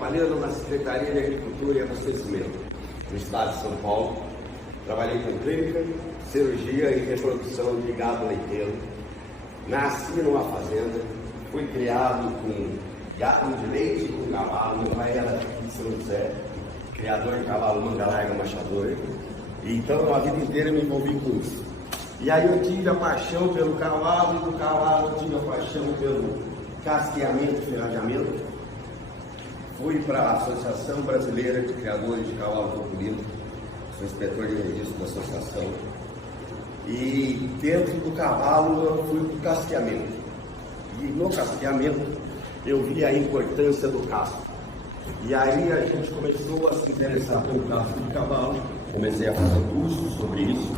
trabalhando na Secretaria de Agricultura e Abastecimento, no estado de São Paulo. Trabalhei com clínica, cirurgia e reprodução de gado leiteiro. Nasci numa fazenda, fui criado com gado de leite e com cavalo. Meu pai era de São José, criador de cavalo manga larga machador. Então, a vida inteira me envolvi com isso. E aí eu tive a paixão pelo cavalo, e do cavalo eu tive a paixão pelo casqueamento e ferrajamento. Fui para a Associação Brasileira de Criadores de Cavalo Topolino, sou inspetor de registro da associação. E dentro do cavalo eu fui para o casqueamento. E no casqueamento eu vi a importância do casco. E aí a gente começou a se interessar pelo casco de cavalo. Comecei a fazer cursos sobre isso,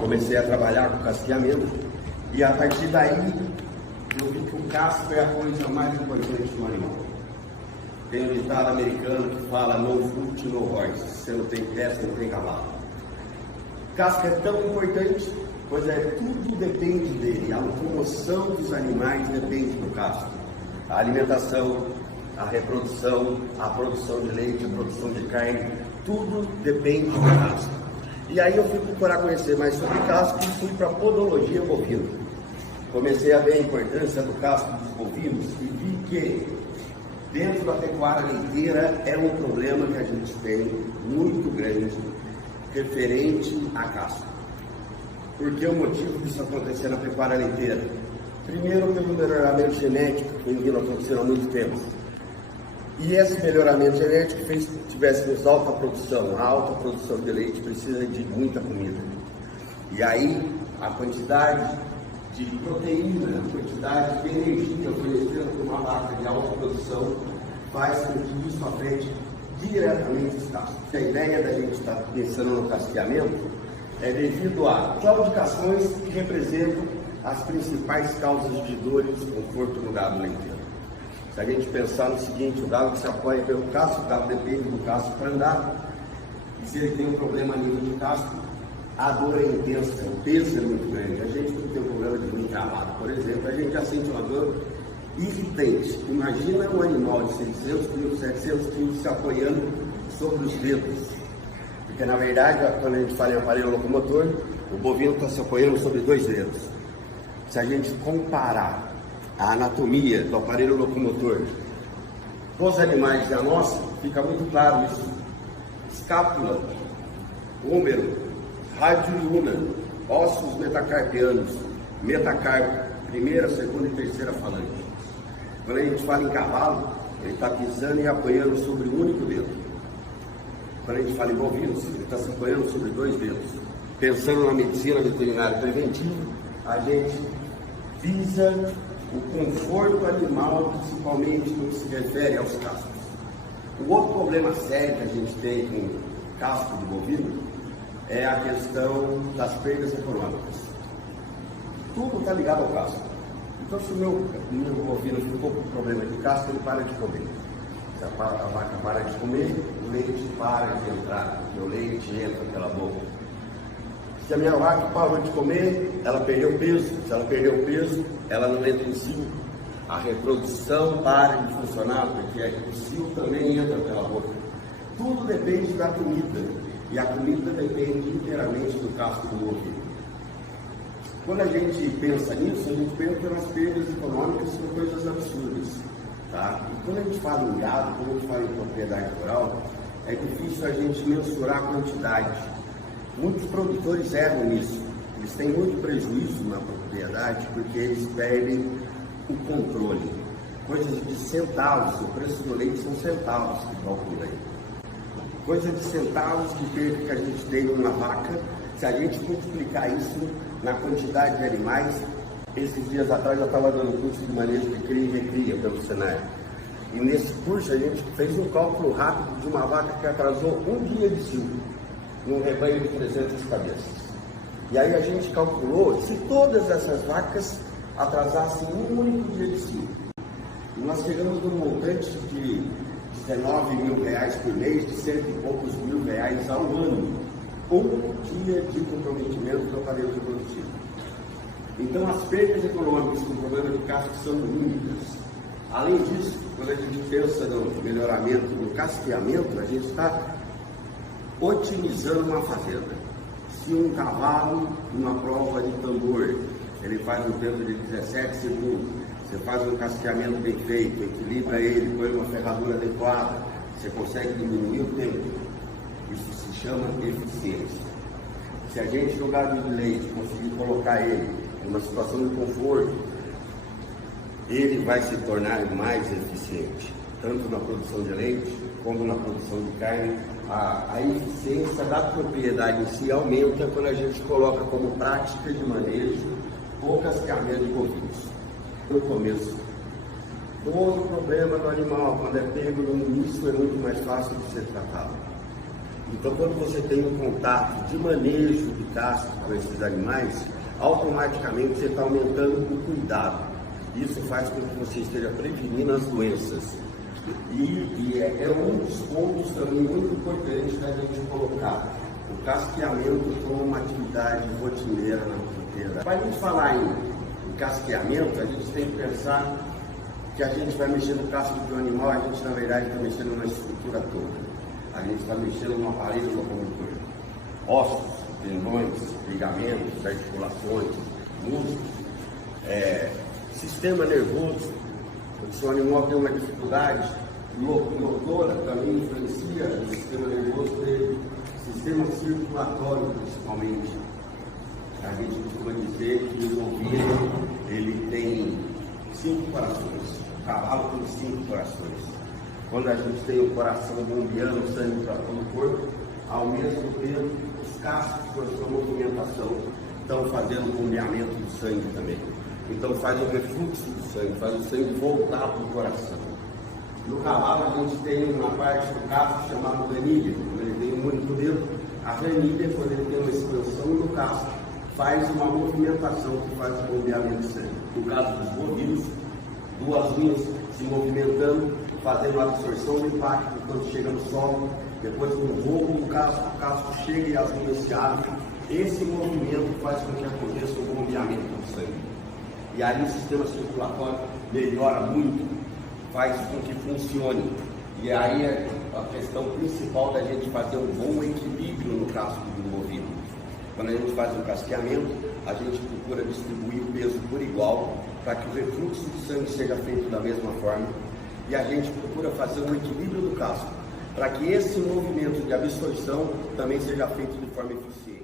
comecei a trabalhar com casqueamento. E a partir daí eu vi que o casco é a coisa mais importante do animal. Tem um ditado americano que fala no foot, no horse. Se não tem pé, não tem cavalo. O casco é tão importante, pois tudo depende dele. A locomoção dos animais depende do casco. A alimentação, a reprodução, a produção de leite, a produção de carne, tudo depende do casco. E aí eu fui procurar conhecer mais sobre casco e fui para a podologia bovina. Comecei a ver a importância do casco dos bovinos e vi que dentro da pecuária leiteira é um problema que a gente tem muito grande referente a casco. Por que o motivo disso acontecer na pecuária leiteira? Primeiro, pelo melhoramento genético que vem vindo acontecendo há muito tempo. E esse melhoramento genético fez que tivéssemos alta produção. A alta produção de leite precisa de muita comida. E aí, a quantidade de proteína, a quantidade de energia oferecida por uma vaca de alta produção faz com que isso afete diretamente os cascos. A ideia da gente estar pensando no casqueamento é devido a claudicações que representam as principais causas de dor e desconforto no gado leiteiro. Se a gente pensar no seguinte, o gado que se apoia pelo casco, o gado depende do casco para andar, e se ele tem um problema a nível de casco, a dor é intensa, o peso é muito grande. A gente que tem um problema de dor encravado, por exemplo, a gente já sente uma dor irritante. Imagina um animal de 600 quilos, 700 quilos se apoiando sobre os dedos. Porque na verdade, quando a gente fala em aparelho locomotor, o bovino está se apoiando sobre 2 dedos. Se a gente comparar a anatomia do aparelho locomotor com os animais da nossa, fica muito claro isso. Escápula, húmero, rádio e una, ossos metacarpianos, metacarpo, primeira, segunda e terceira falange. Quando a gente fala em cavalo, ele está pisando e apoiando sobre um único dedo. Quando a gente fala em bovinos, ele está se apoiando sobre 2 dedos. Pensando na medicina veterinária preventiva, a gente visa o conforto animal, principalmente no que se refere aos cascos. O outro problema sério que a gente tem com casco de bovino é a questão das perdas econômicas. Tudo está ligado ao casco. Então, se o meu bovino ficou com problema de casco, ele para de comer. Se a vaca para de comer, o leite para de entrar, porque o leite entra pela boca. Se a minha vaca parou de comer, ela perdeu peso. Se ela perdeu peso, ela não entra em cio. A reprodução para de funcionar, porque o cio também entra pela boca. Tudo depende da comida. E a comida depende inteiramente do casco do bovino. Quando a gente pensa nisso, a gente pensa nas perdas econômicas, são coisas absurdas. Tá? E quando a gente fala em gado, quando a gente fala em propriedade rural, é difícil a gente mensurar a quantidade. Muitos produtores erram nisso. Eles têm muito prejuízo na propriedade porque eles perdem o controle. Coisas de centavos, o preço do leite são centavos que calcula aí. Coisa de centavos de perda que a gente tem numa vaca, se a gente multiplicar isso na quantidade de animais, esses dias atrás eu estava dando curso de manejo de cria e recria pelo Senai. E nesse curso a gente fez um cálculo rápido de uma vaca que atrasou 1 dia de cio, num rebanho de 300 cabeças. E aí a gente calculou se todas essas vacas atrasassem um único dia de cio. E nós chegamos num montante de 19 mil reais por mês, de cento e poucos mil reais ao ano. Um dia de comprometimento do aparelho reprodutivo. Então as perdas econômicas com problema de casco são únicas. Além disso, quando a gente pensa no melhoramento, no casqueamento, a gente está otimizando uma fazenda. Se um cavalo, numa prova de tambor, ele faz um tempo de 17 segundos, você faz um casqueamento bem feito, equilibra ele, põe uma ferradura adequada, você consegue diminuir o tempo. Isso se chama eficiência. Se a gente jogar de leite, conseguir colocar ele em uma situação de conforto, ele vai se tornar mais eficiente, tanto na produção de leite como na produção de carne. A eficiência da propriedade em si aumenta quando a gente coloca como prática de manejo o casqueamento de bovinos. No começo, todo problema do animal, quando é pego no início, é muito mais fácil de ser tratado. Então, quando você tem um contato de manejo de casco com esses animais, automaticamente você está aumentando o cuidado. Isso faz com que você esteja prevenindo as doenças. E é um dos pontos também muito importantes da gente colocar o casqueamento como uma atividade rotineira na propriedade. Para a gente falar em casqueamento, a gente tem que pensar que a gente vai mexer no casco de um animal, a gente na verdade está mexendo na estrutura toda. A gente está mexendo no aparelho locomotor. Ossos, tendões, ligamentos, articulações, músculos, sistema nervoso. Se o animal tem uma dificuldade motora, também influencia o sistema nervoso dele, sistema circulatório principalmente. A gente costuma dizer que o ovino ele tem 5 corações, o cavalo tem 5 corações. Quando a gente tem o coração bombeando o sangue para todo o corpo, ao mesmo tempo os cascos com a sua movimentação estão fazendo o bombeamento do sangue também. Então faz um refluxo do sangue, faz o sangue voltar para o coração. No cavalo a gente tem uma parte do casco chamada ranilha, quando ele tem muito dedo, a ranilha, quando ele tem uma expansão no casco, faz uma movimentação que faz o bombeamento de sangue. No caso dos bovinos, 2 linhas se movimentando, fazendo a absorção do impacto quando chega no solo, depois com o voo do casco, o casco chega e as linhas se abrem. Esse movimento faz com que aconteça o bombeamento do sangue. E aí o sistema circulatório melhora muito, faz com que funcione. E aí é a questão principal da gente fazer um bom equilíbrio no casco do bovino. Quando a gente faz um casqueamento, a gente procura distribuir o peso por igual, para que o refluxo de sangue seja feito da mesma forma. E a gente procura fazer um equilíbrio do casco, para que esse movimento de absorção também seja feito de forma eficiente.